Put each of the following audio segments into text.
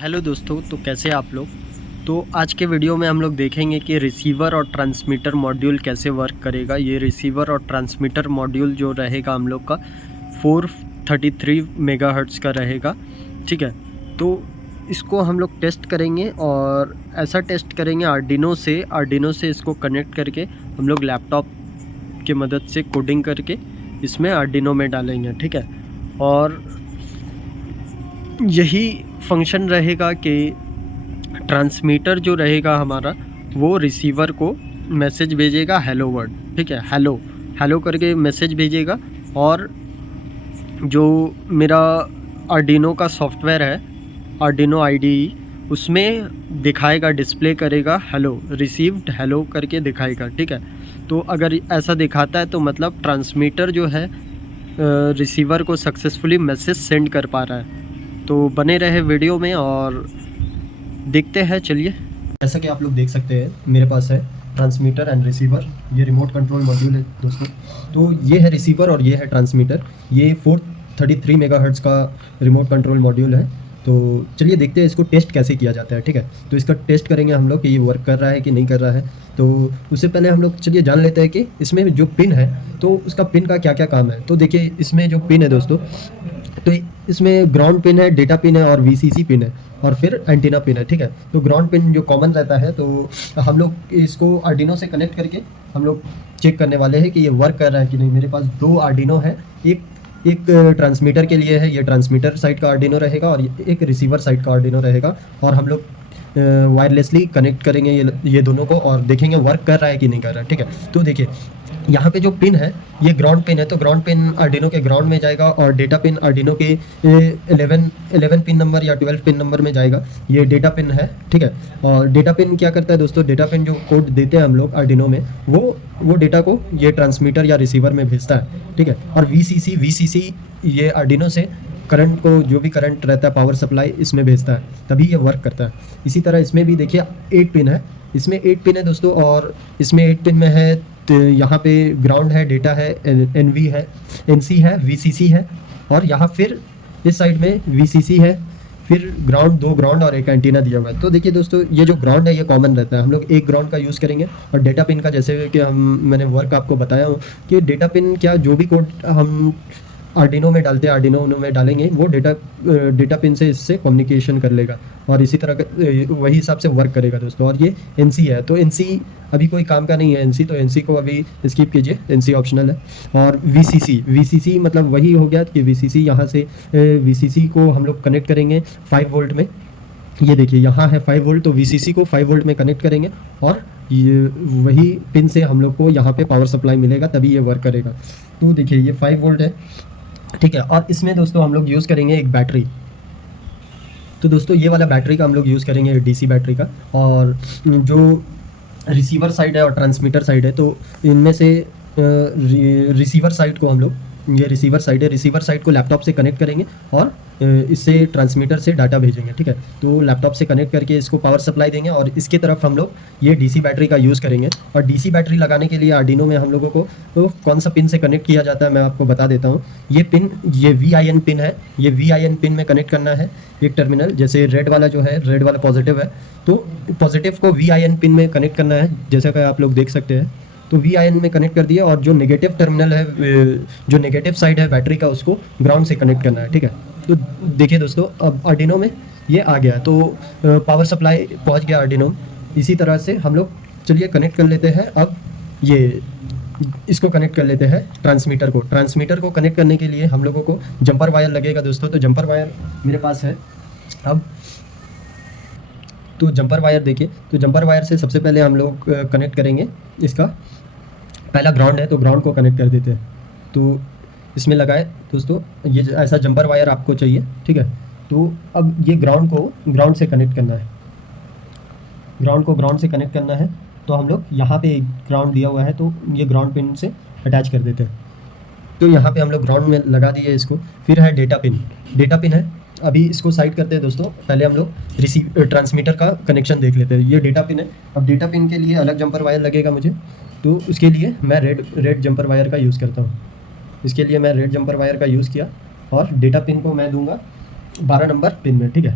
Hello दोस्तों, तो कैसे हैं आप लोग। तो आज के वीडियो में हम लोग देखेंगे कि रिसीवर और ट्रांसमीटर मॉड्यूल कैसे वर्क करेगा। ये रिसीवर और ट्रांसमीटर मॉड्यूल जो रहेगा हम लोग का 433 मेगाहर्ट्ज़ का रहेगा, ठीक है। तो इसको हम लोग टेस्ट करेंगे और ऐसा टेस्ट करेंगे आर्डिनो से इसको कनेक्ट करके हम लोग लैपटॉप की मदद से कोडिंग करके इसमें आर्डिनो में डालेंगे, ठीक है। और यही फंक्शन रहेगा कि ट्रांसमीटर जो रहेगा हमारा वो रिसीवर को मैसेज भेजेगा हेलो वर्ड, ठीक है। हेलो हेलो करके मैसेज भेजेगा और जो मेरा आर्डिनो का सॉफ्टवेयर है, आर्डिनो IDE, उसमें दिखाएगा, डिस्प्ले करेगा हेलो रिसीव्ड, हेलो करके दिखाएगा, ठीक है। तो अगर ऐसा दिखाता है तो मतलब ट्रांसमीटर जो है रिसीवर को सक्सेसफुली मैसेज सेंड कर पा रहा है। तो बने रहे वीडियो में और देखते हैं, चलिए। जैसा कि आप लोग देख सकते हैं मेरे पास है ट्रांसमीटर एंड रिसीवर, ये रिमोट कंट्रोल मॉड्यूल है दोस्तों। तो ये है रिसीवर और ये है ट्रांसमीटर। ये 433 मेगाहर्ट्ज़ का रिमोट कंट्रोल मॉड्यूल है। तो चलिए देखते हैं इसको टेस्ट कैसे किया जाता है, ठीक है। तो इसका टेस्ट करेंगे हम लोग कि ये वर्क कर रहा है कि नहीं कर रहा है। तो उससे पहले हम लोग चलिए जान लेते हैं कि इसमें जो पिन है तो उसका पिन का क्या क्या काम है। तो देखिए इसमें जो पिन है दोस्तों, तो इसमें ग्राउंड पिन है, डेटा पिन है और VCC पिन है और फिर एंटीना पिन है, ठीक है। तो ग्राउंड पिन जो कॉमन रहता है, तो हम लोग इसको आर्डिनो से कनेक्ट करके हम लोग चेक करने वाले हैं कि ये वर्क कर रहा है कि नहीं। मेरे पास 2 आर्डिनो है, एक ट्रांसमीटर के लिए है, ये ट्रांसमीटर साइड का आर्डिनो रहेगा और एक रिसीवर साइड का आर्डिनो रहेगा। और हम लोग वायरलेसली कनेक्ट करेंगे ये दोनों को और देखेंगे वर्क कर रहा है कि नहीं कर रहा है, ठीक है। तो देखिए यहाँ पे जो पिन है ये ग्राउंड पिन है, तो ग्राउंड पिन आर्डिनो के ग्राउंड में जाएगा और डेटा पिन आर्डिनो के 11 पिन नंबर या 12 पिन नंबर में जाएगा। ये डेटा पिन है, ठीक है। और डेटा पिन क्या करता है दोस्तों, डेटा पिन जो कोड देते हैं हम लोग आर्डिनो में, वो डेटा को ये ट्रांसमीटर या रिसीवर में भेजता है, ठीक है। और VCC ये आर्डिनो से करंट को, जो भी करंट रहता है पावर सप्लाई, इसमें भेजता है, तभी ये वर्क करता है। इसी तरह इसमें भी देखिए 8 पिन है, इसमें 8 पिन है दोस्तों। और इसमें 8 पिन में है तो यहाँ पे ग्राउंड है, डेटा है, NV है, NC है, VCC है और यहाँ फिर इस साइड में VCC है, फिर ग्राउंड, 2 ग्राउंड और एक एंटीना दिया हुआ है। तो देखिए दोस्तों ये जो ग्राउंड है ये कॉमन रहता है, हम लोग एक ग्राउंड का यूज़ करेंगे। और डेटा पिन का जैसे कि मैंने वर्क आपको बताया हूँ कि डेटा पिन क्या, जो भी कोड हम आर्डिनो में डालते हैं, आर्डिनो में डालेंगे, वो डेटा पिन से इससे कम्युनिकेशन कर लेगा और इसी तरह वही हिसाब से वर्क करेगा दोस्तों। और ये NC है, तो NC अभी कोई काम का नहीं है NC, तो NC को अभी स्किप कीजिए, NC ऑप्शनल है। और VCC मतलब वही हो गया कि VCC, यहाँ से VCC को हम लोग कनेक्ट करेंगे 5 वोल्ट में। ये देखिए यहाँ है 5 वोल्ट, तो VCC को 5 वोल्ट में कनेक्ट करेंगे और ये वही पिन से हम लोग को यहाँ पे पावर सप्लाई मिलेगा, तभी ये वर्क करेगा। तो देखिए ये 5 वोल्ट है, ठीक है। और इसमें दोस्तों हम लोग यूज़ करेंगे एक बैटरी। तो दोस्तों ये वाला बैटरी का हम लोग यूज़ करेंगे, DC बैटरी का। और जो रिसीवर साइड है और ट्रांसमीटर साइड है, तो इनमें से रिसीवर साइड को हम लोग, ये रिसीवर साइड है, रिसीवर साइड को लैपटॉप से कनेक्ट करेंगे और इससे ट्रांसमीटर से डाटा भेजेंगे, ठीक है। तो लैपटॉप से कनेक्ट करके इसको पावर सप्लाई देंगे और इसके तरफ हम लोग ये DC बैटरी का यूज़ करेंगे। और DC बैटरी लगाने के लिए आर्डिनो में हम लोगों को तो कौन सा पिन से कनेक्ट किया जाता है मैं आपको बता देता हूँ। ये पिन, ये VIN पिन है, ये VIN पिन में कनेक्ट करना है एक टर्मिनल। जैसे रेड वाला जो है, रेड वाला पॉजिटिव है, तो पॉजिटिव को VIN पिन में कनेक्ट करना है, जैसा कि आप लोग देख सकते हैं। तो VIN में कनेक्ट कर दिया और जो नेगेटिव टर्मिनल है, जो नेगेटिव साइड है बैटरी का, उसको ग्राउंड से कनेक्ट करना है, ठीक है। तो देखिए दोस्तों अब आर्डिनो में ये आ गया, तो पावर सप्लाई पहुंच गया आर्डिनो। इसी तरह से हम लोग चलिए कनेक्ट कर लेते हैं। अब ये इसको कनेक्ट कर लेते हैं ट्रांसमीटर को। ट्रांसमीटर को कनेक्ट करने के लिए हम लोगों को जंपर वायर लगेगा दोस्तों। तो जंपर वायर मेरे पास है। अब तो जंपर वायर देखिए, तो जंपर वायर से सबसे पहले हम लोग कनेक्ट करेंगे, इसका पहला ग्राउंड है तो ग्राउंड को कनेक्ट कर देते हैं। तो इसमें लगाए दोस्तों, ये ऐसा जंपर वायर आपको चाहिए, ठीक है। तो अब ये ग्राउंड को ग्राउंड से कनेक्ट करना है, ग्राउंड को ग्राउंड से कनेक्ट करना है। तो हम लोग यहाँ पे एक ग्राउंड दिया हुआ है, तो ये ग्राउंड पिन से अटैच कर देते हैं। तो यहाँ पे हम लोग ग्राउंड में लगा दिए इसको। फिर है डेटा पिन, डेटा पिन है, अभी इसको साइड करते हैं दोस्तों। पहले हम लोग ट्रांसमीटर का कनेक्शन देख लेते हैं। ये डेटा पिन है। अब डेटा पिन के लिए अलग जंपर वायर लगेगा मुझे, तो उसके लिए मैं रेड जंपर वायर का यूज़ करता हूँ। इसके लिए मैं रेड जंपर वायर का यूज़ किया और डेटा पिन को मैं दूंगा 12 नंबर पिन में, ठीक है।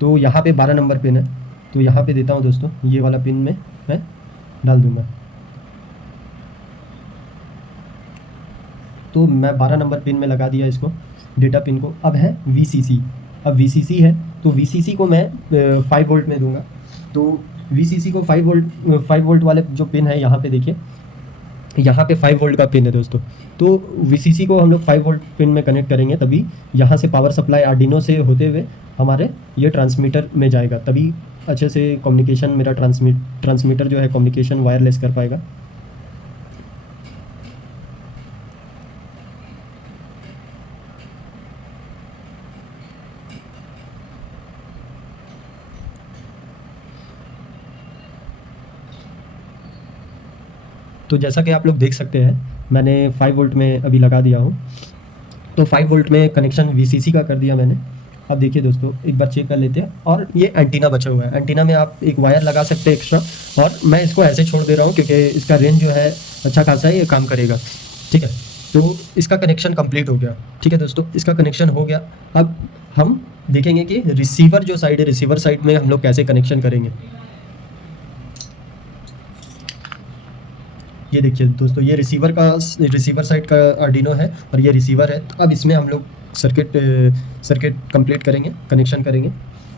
तो यहाँ पे 12 नंबर पिन है, तो यहाँ पे देता हूँ दोस्तों, ये वाला पिन में मैं डाल दूँगा। तो मैं 12 नंबर पिन में लगा दिया इसको, डेटा पिन को। अब है वीसीसी, अब वीसीसी है तो वीसीसी को मैं 5 वोल्ट में दूंगा। तो वीसीसी को 5 वोल्ट वाले जो पिन है, यहाँ पे देखिए, यहाँ पे 5 वोल्ट का पिन है दोस्तों। तो वीसीसी को हम लोग 5 वोल्ट पिन में कनेक्ट करेंगे, तभी यहाँ से पावर सप्लाई आर्डिनो से होते हुए हमारे ये ट्रांसमीटर में जाएगा, तभी अच्छे से कम्युनिकेशन मेरा ट्रांसमीटर जो है कम्युनिकेशन वायरलेस कर पाएगा। तो जैसा कि आप लोग देख सकते हैं, मैंने 5 वोल्ट में अभी लगा दिया हूँ। तो 5 वोल्ट में कनेक्शन वीसीसी का कर दिया मैंने। अब देखिए दोस्तों, एक बार चेक कर लेते हैं। और ये एंटीना बचा हुआ है, एंटीना में आप एक वायर लगा सकते हैं एक्स्ट्रा, और मैं इसको ऐसे छोड़ दे रहा हूँ क्योंकि इसका रेंज जो है अच्छा खासा है, ये काम करेगा। ठीक है, तो इसका कनेक्शन कंप्लीट हो गया। ठीक है दोस्तों, इसका कनेक्शन हो गया। अब हम देखेंगे कि रिसीवर जो साइड है, रिसीवर साइड में हम लोग कैसे कनेक्शन करेंगे। ये देखिए दोस्तों, ये रिसीवर साइड का आर्डिनो है और ये रिसीवर है। तो अब इसमें हम लोग सर्किट कंप्लीट करेंगे, कनेक्शन करेंगे।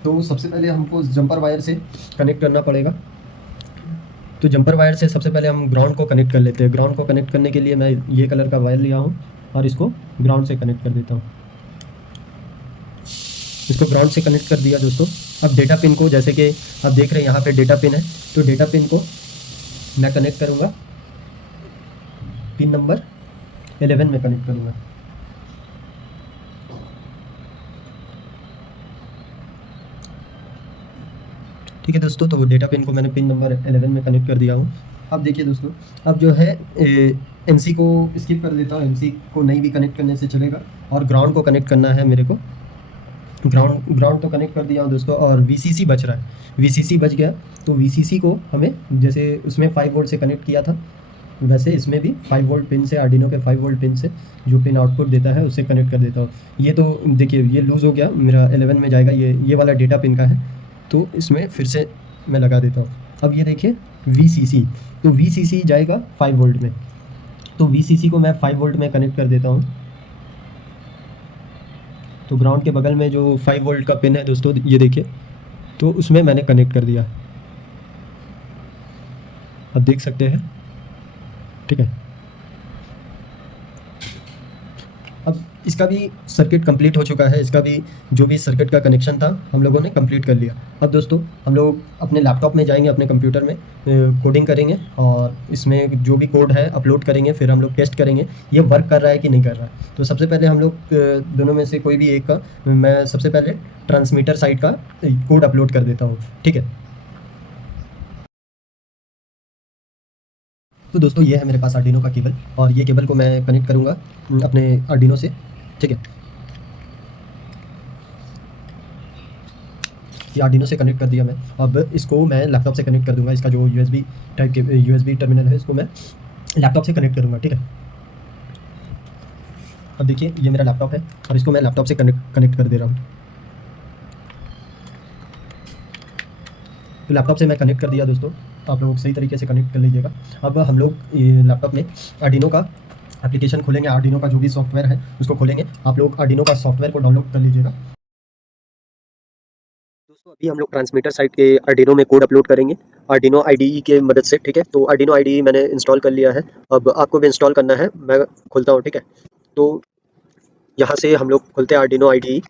तो सबसे पहले हमको जंपर वायर से कनेक्ट करना पड़ेगा। तो जंपर वायर से सबसे पहले हम ग्राउंड को कनेक्ट कर लेते हैं। ग्राउंड को कनेक्ट करने के लिए मैं ये कलर का वायर लिया हूँ और इसको ग्राउंड से कनेक्ट कर देता हूँ। इसको ग्राउंड से कनेक्ट कर दिया दोस्तों। अब डेटा पिन को, जैसे कि आप देख रहे हैं यहाँ पे डेटा पिन है, तो डेटा पिन को मैं कनेक्ट करूँगा, पिन नंबर 11 में कनेक्ट करूँगा। ठीक है दोस्तों, तो डेटा पिन को मैंने पिन नंबर 11 में कनेक्ट कर दिया हूँ। अब देखिए दोस्तों, अब जो है एनसी को स्किप कर देता हूँ, एनसी को नहीं भी कनेक्ट करने से चलेगा, और ग्राउंड को कनेक्ट करना है मेरे को। ग्राउंड तो कनेक्ट कर दिया हूँ दोस्तों, और वीसीसी बच रहा है, वीसीसी बच गया। तो वीसीसी को हमें, जैसे उसमें 5 वोल्ट से कनेक्ट किया था, वैसे इसमें भी 5 वोल्ट पिन से, आर्डिनो के 5 वोल्ट पिन से जो पिन आउटपुट देता है उससे कनेक्ट कर देता हूँ। ये तो देखिए, ये लूज़ हो गया मेरा, 11 में जाएगा, ये वाला डेटा पिन का है, तो इसमें फिर से मैं लगा देता हूँ। अब ये देखिए वीसीसी, तो वीसीसी जाएगा 5 वोल्ट में, तो वीसीसी को मैं 5 वोल्ट में कनेक्ट कर देता हूँ। तो ग्राउंड के बगल में जो 5 वोल्ट का पिन है दोस्तों, ये देखिए, तो उसमें मैंने कनेक्ट कर दिया, अब देख सकते हैं। ठीक है, अब इसका भी सर्किट कंप्लीट हो चुका है, इसका भी जो भी सर्किट का कनेक्शन था हम लोगों ने कंप्लीट कर लिया। अब दोस्तों हम लोग अपने लैपटॉप में जाएंगे, अपने कंप्यूटर में कोडिंग करेंगे, और इसमें जो भी कोड है अपलोड करेंगे, फिर हम लोग टेस्ट करेंगे ये वर्क कर रहा है कि नहीं कर रहा है। तो सबसे पहले हम लोग दोनों में से कोई भी एक का, मैं सबसे पहले ट्रांसमीटर साइड का कोड अपलोड कर देता हूँ। ठीक है, तो दोस्तों ये है मेरे पास आर्डिनो का केबल, और ये केबल को मैं कनेक्ट करूँगा अपने आर्डिनो से। ठीक है, ये आर्डिनो से कनेक्ट कर दिया मैं। अब इसको मैं लैपटॉप से कनेक्ट कर दूंगा, इसका जो यूएसबी टाइप के यूएसबी टर्मिनल है, इसको मैं लैपटॉप से कनेक्ट करूँगा। ठीक है, अब देखिए ये मेरा लैपटॉप है, और इसको मैं लैपटॉप से कनेक्ट कर दे रहा हूँ। तो लैपटॉप से मैं कनेक्ट कर दिया दोस्तों, आप लोग सही तरीके से कनेक्ट कर लीजिएगा। अब हम लोग लैपटॉप में आर्डिनो का एप्लीकेशन खोलेंगे, आर्डिनो का जो भी सॉफ्टवेयर है उसको खोलेंगे। आप लोग आर्डिनो का सॉफ्टवेयर को डाउनलोड कर लीजिएगा। दोस्तों अभी हम लोग ट्रांसमीटर साइट के आर्डिनो में कोड अपलोड करेंगे, आर्डिनो आईडीई के मदद से। ठीक है, तो आर्डिनो आईडीई मैंने इंस्टॉल कर लिया है, अब आपको भी इंस्टॉल करना है, मैं खोलता हूँ। ठीक है, तो यहाँ से हम लोग खोलते हैं आर्डिनो आईडीई।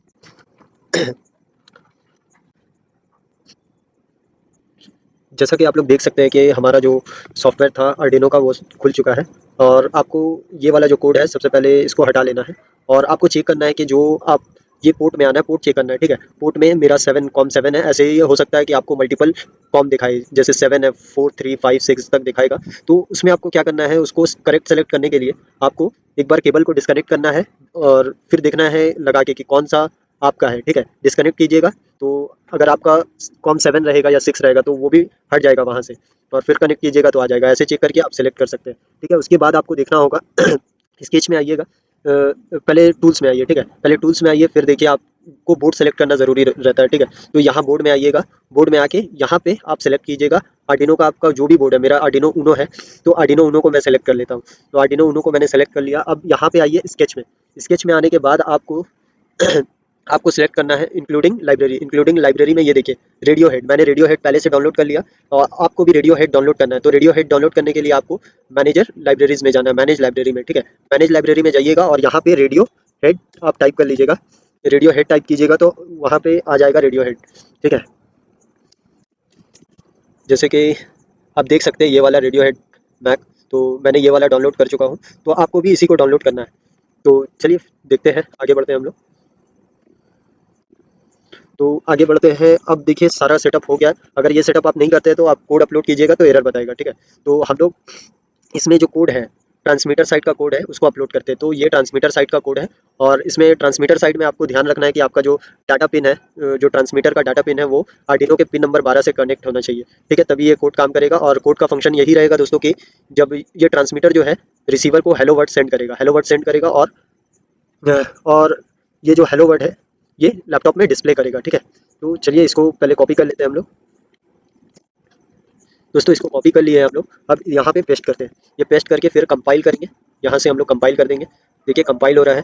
जैसा कि आप लोग देख सकते हैं कि हमारा जो सॉफ्टवेयर था आर्डिनो का वो खुल चुका है, और आपको ये वाला जो कोड है सबसे पहले इसको हटा लेना है, और आपको चेक करना है कि जो आप ये पोर्ट में आना है, पोर्ट चेक करना है। ठीक है, पोर्ट में मेरा 7 है, ऐसे ही हो सकता है कि आपको मल्टीपल कॉम दिखाए, जैसे 7 है, 4 3 5 6 तक दिखाएगा। तो उसमें आपको क्या करना है, उसको करेक्ट सेलेक्ट करने के लिए आपको एक बार केबल को डिस्कनेक्ट करना है, और फिर देखना है लगा के कि कौन सा आपका है। ठीक है, डिस्कनेक्ट कीजिएगा, तो अगर आपका कॉम 7 रहेगा या 6 रहेगा तो वो भी हट जाएगा वहाँ से, और फिर कनेक्ट कीजिएगा तो आ जाएगा। ऐसे चेक करके आप सेलेक्ट कर सकते हैं। ठीक है, उसके बाद आपको देखना होगा स्केच में आइएगा, पहले टूल्स में आइए। ठीक है, पहले टूल्स में आइए, फिर देखिए आप को बोर्ड सेलेक्ट करना ज़रूरी रहता है, ठीक है। तो यहाँ बोर्ड में आइएगा, बोर्ड में आके यहाँ पे आप सेलेक्ट कीजिएगा आर्डिनो का, आपका जो भी बोर्ड है, मेरा आर्डिनो उनो है, तो आर्डिनो उनो को मैं सेलेक्ट कर लेता हूँ। तो आर्डिनो उनो को मैंने सेलेक्ट कर लिया। अब यहाँ पे आइए स्केच में। स्केच में आने के बाद आपको आपको सिलेक्ट करना है इंक्लूडिंग लाइब्रेरी। इंक्लूडिंग लाइब्रेरी में ये देखिए रेडियो हेड, मैंने रेडियो हेड पहले से डाउनलोड कर लिया और आपको भी रेडियो हेड डाउनलोड करना है। तो रेडियो हेड डाउनलोड करने के लिए आपको मैनेजर लाइब्रेरीज में जाना है, मैनेज लाइब्रेरी में, ठीक है। मैनेज लाइब्रेरी में जाइएगा और यहाँ पे रेडियो हेड आप टाइप कर लीजिएगा। रेडियो हेड टाइप कीजिएगा तो वहाँ पे आ जाएगा रेडियो हेड, ठीक है। जैसे कि आप देख सकते हैं ये वाला रेडियो हेड मैक, तो मैंने ये वाला डाउनलोड कर चुका हूँ। तो आपको भी इसी को डाउनलोड करना है। तो चलिए देखते हैं, आगे बढ़ते हैं हम लोग। तो आगे बढ़ते हैं। अब देखिए सारा सेटअप हो गया है। अगर ये सेटअप आप नहीं करते हैं तो आप कोड अपलोड कीजिएगा तो एरर बताएगा, ठीक है। तो हम लोग इसमें जो कोड है, ट्रांसमीटर साइट का कोड है, उसको अपलोड करते हैं। तो ये ट्रांसमीटर साइट का कोड है और इसमें ट्रांसमीटर साइट में आपको ध्यान रखना है कि आपका जो डाटा पिन है, जो ट्रांसमीटर का डाटा पिन है, वो आर्डिनो के पिन नंबर 12 से कनेक्ट होना चाहिए, ठीक है। तभी ये कोड काम करेगा। और कोड का फंक्शन यही रहेगा दोस्तों कि जब ये ट्रांसमीटर जो है रिसीवर को हेलो वर्ड सेंड करेगा, हेलो वर्ड सेंड करेगा और ये जो हेलो वर्ड है ये लैपटॉप में डिस्प्ले करेगा, ठीक है। तो चलिए इसको पहले कॉपी कर लेते हैं हम लोग। दोस्तों इसको कॉपी कर लिए हैं हम लोग। अब यहाँ पे पेस्ट करते हैं। ये पेस्ट करके फिर कंपाइल करेंगे। यहाँ से हम लोग कंपाइल कर देंगे। देखिए कंपाइल हो रहा है।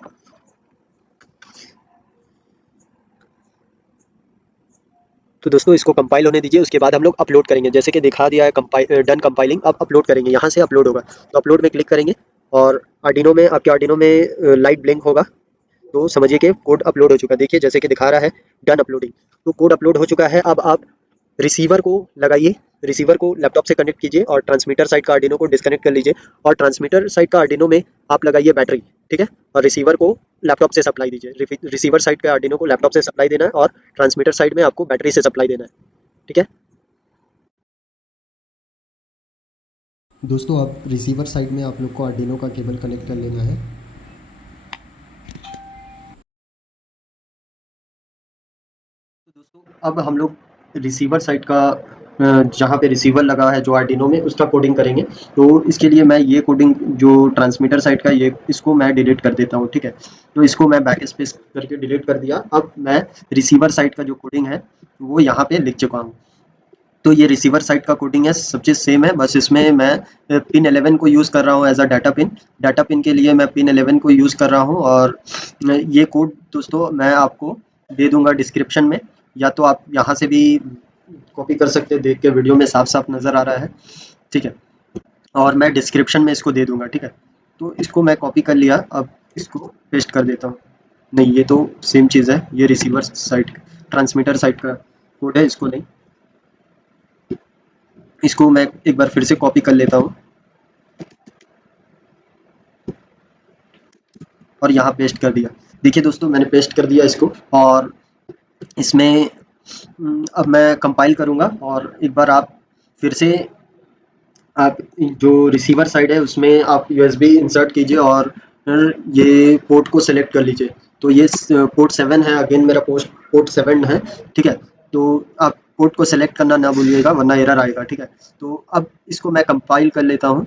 तो दोस्तों इसको कंपाइल होने दीजिए, उसके बाद हम लोग अपलोड करेंगे। जैसे कि दिखा दिया है डन कंपाइलिंग, अब अपलोड करेंगे। यहाँ से अपलोड होगा तो अपलोड में क्लिक करेंगे और आर्डिनो में, आपके आर्डिनो में लाइट ब्लिंक होगा तो समझिए कि कोड अपलोड हो चुका है। देखिए जैसे कि दिखा रहा है डन अपलोडिंग, तो कोड अपलोड हो चुका है। अब आप रिसीवर को लगाइए, रिसीवर को लैपटॉप से कनेक्ट कीजिए और ट्रांसमीटर साइड का आर्डिनो को डिस्कनेक्ट कर लीजिए और ट्रांसमीटर साइड का आर्डिनो में आप लगाइए बैटरी, ठीक है। और रिसीवर को लैपटॉप से सप्लाई दीजिए। रिसीवर साइड के आर्डिनो को लैपटॉप से सप्लाई देना है और ट्रांसमीटर साइड में आपको बैटरी से सप्लाई देना है, ठीक है। दोस्तों अब रिसीवर साइड में आप लोग को आर्डिनो का केबल कनेक्ट कर लेना है। तो दोस्तों अब हम लोग रिसीवर साइड का जहाँ पे रिसीवर लगा है जो आर्डिनो में, उसका कोडिंग करेंगे। तो इसके लिए मैं ये कोडिंग जो ट्रांसमीटर साइड का, ये इसको मैं डिलीट कर देता हूँ, ठीक है। तो इसको मैं बैक स्पेस करके डिलीट कर दिया। अब मैं रिसीवर साइड का जो कोडिंग है वो यहाँ पे लिख चुका हूँ। तो ये रिसीवर साइड का कोडिंग है, सब चीज़ सेम है, बस इसमें मैं पिन 11 को यूज़ कर रहा हूँ as a data pin. Data pin के लिए मैं पिन 11 को यूज़ कर रहा हूँ और ये कोड दोस्तों मैं आपको दे दूंगा डिस्क्रिप्शन में, या तो आप यहाँ से भी कॉपी कर सकते हैं। देख के वीडियो में साफ साफ नज़र आ रहा है, ठीक है। और मैं डिस्क्रिप्शन में इसको दे दूंगा, ठीक है। तो इसको मैं कॉपी कर लिया, अब इसको पेस्ट कर देता हूँ। नहीं ये तो सेम चीज़ है, ये रिसीवर साइड ट्रांसमीटर साइड का कोड है, इसको नहीं, इसको मैं एक बार फिर से कॉपी कर लेता हूँ और यहाँ पेस्ट कर दिया। देखिए दोस्तों मैंने पेस्ट कर दिया इसको और इसमें अब मैं कंपाइल करूँगा और एक बार आप फिर से आप जो रिसीवर साइड है उसमें आप यूएसबी इंसर्ट कीजिए और ये पोर्ट को सेलेक्ट कर लीजिए। तो ये पोर्ट 7 है, अगेन मेरा पोर्ट 7 है, ठीक है। तो आप पोर्ट को सेलेक्ट करना ना भूलिएगा वरना एरर आएगा, ठीक है। तो अब इसको मैं कंपाइल कर लेता हूँ।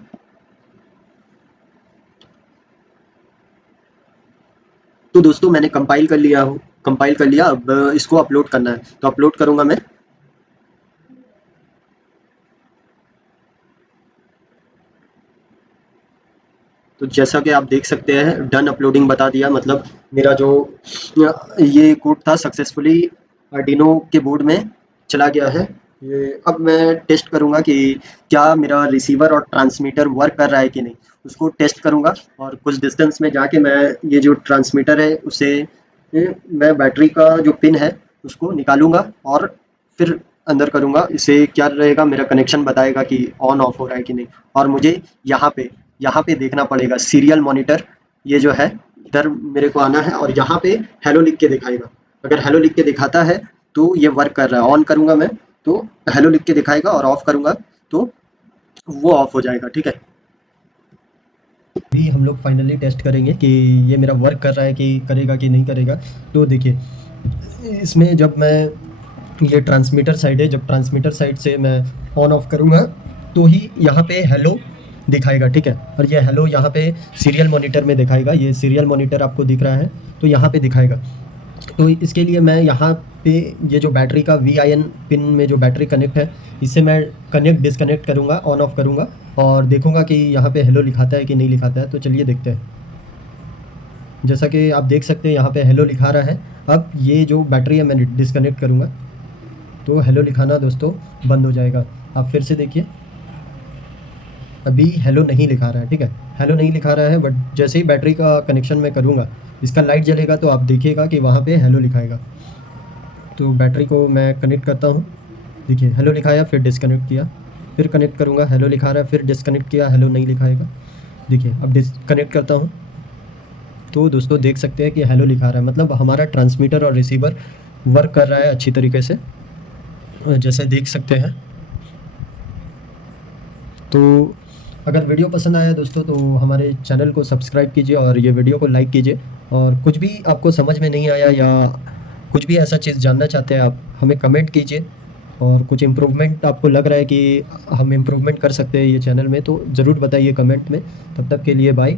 तो दोस्तों मैंने कंपाइल कर लिया हूँ, कंपाइल कर लिया। अब इसको अपलोड करना है तो अपलोड करूँगा मैं। तो जैसा कि आप देख सकते हैं डन अपलोडिंग बता दिया, मतलब मेरा जो ये कोड था सक्सेसफुली आर्डिनो के बोर्ड में चला गया है। ये अब मैं टेस्ट करूँगा कि क्या मेरा रिसीवर और ट्रांसमीटर वर्क कर रहा है कि नहीं, उसको टेस्ट करूँगा। और कुछ डिस्टेंस में जाके मैं ये जो ट्रांसमीटर है उसे मैं बैटरी का जो पिन है उसको निकालूंगा और फिर अंदर करूँगा। इससे क्या रहेगा, मेरा कनेक्शन बताएगा कि ऑन ऑफ हो रहा है कि नहीं। और मुझे यहाँ पे देखना पड़ेगा सीरियल मॉनिटर, ये जो है इधर मेरे को आना है और यहाँ पे हेलो लिख के दिखाएगा। अगर हेलो लिख के दिखाता है तो ये वर्क कर रहा है। ऑन करूँगा मैं तो हेलो लिख के दिखाएगा और ऑफ करूँगा तो वो ऑफ हो जाएगा, ठीक है। भी हम लोग फाइनली टेस्ट करेंगे कि ये मेरा वर्क कर रहा है कि करेगा कि नहीं करेगा। तो देखिए इसमें जब मैं ये ट्रांसमीटर साइड है, जब ट्रांसमीटर साइड से मैं ऑन ऑफ करूँगा तो ही यहाँ पे हेलो दिखाएगा, ठीक है। और ये हेलो यहाँ पे सीरियल मॉनिटर में दिखाएगा, ये सीरियल मॉनिटर आपको दिख रहा है तो यहाँ पे दिखाएगा। तो इसके लिए मैं यहाँ पे ये जो बैटरी का VIN पिन में जो बैटरी कनेक्ट है, इससे मैं कनेक्ट डिसकनेक्ट करूँगा, ऑन ऑफ करूँगा और देखूँगा कि यहाँ पे हेलो लिखाता है कि नहीं लिखाता है। तो चलिए देखते हैं। जैसा कि आप देख सकते हैं यहाँ पे हेलो लिखा रहा है। अब ये जो बैटरी है मैं डिसकनेक्ट करूँगा तो हेलो लिखाना दोस्तों बंद हो जाएगा। आप फिर से देखिए, अभी हेलो नहीं लिखा रहा है, ठीक है, हेलो नहीं लिखा रहा है। बट जैसे ही बैटरी का कनेक्शन मैं करूँगा, इसका लाइट जलेगा तो आप देखिएगा कि वहाँ पे हेलो लिखाएगा। तो बैटरी को मैं कनेक्ट करता हूँ, देखिए हेलो लिखाया, फिर डिसकनेक्ट किया, फिर कनेक्ट करूँगा, हेलो लिखा रहा है, फिर डिसकनेक्ट किया, हेलो नहीं लिखाएगा। देखिए अब डिसकनेक्ट करता हूँ तो दोस्तों देख सकते हैं कि हेलो लिखा रहा है, मतलब हमारा ट्रांसमीटर और रिसीवर वर्क कर रहा है अच्छी तरीके से, जैसे देख सकते हैं। तो अगर वीडियो पसंद आया दोस्तों तो हमारे चैनल को सब्सक्राइब कीजिए और ये वीडियो को लाइक कीजिए। और कुछ भी आपको समझ में नहीं आया या कुछ भी ऐसा चीज़ जानना चाहते हैं आप हमें कमेंट कीजिए। और कुछ इम्प्रूवमेंट आपको लग रहा है कि हम इम्प्रूवमेंट कर सकते हैं ये चैनल में, तो ज़रूर बताइए कमेंट में। तब तक के लिए बाय।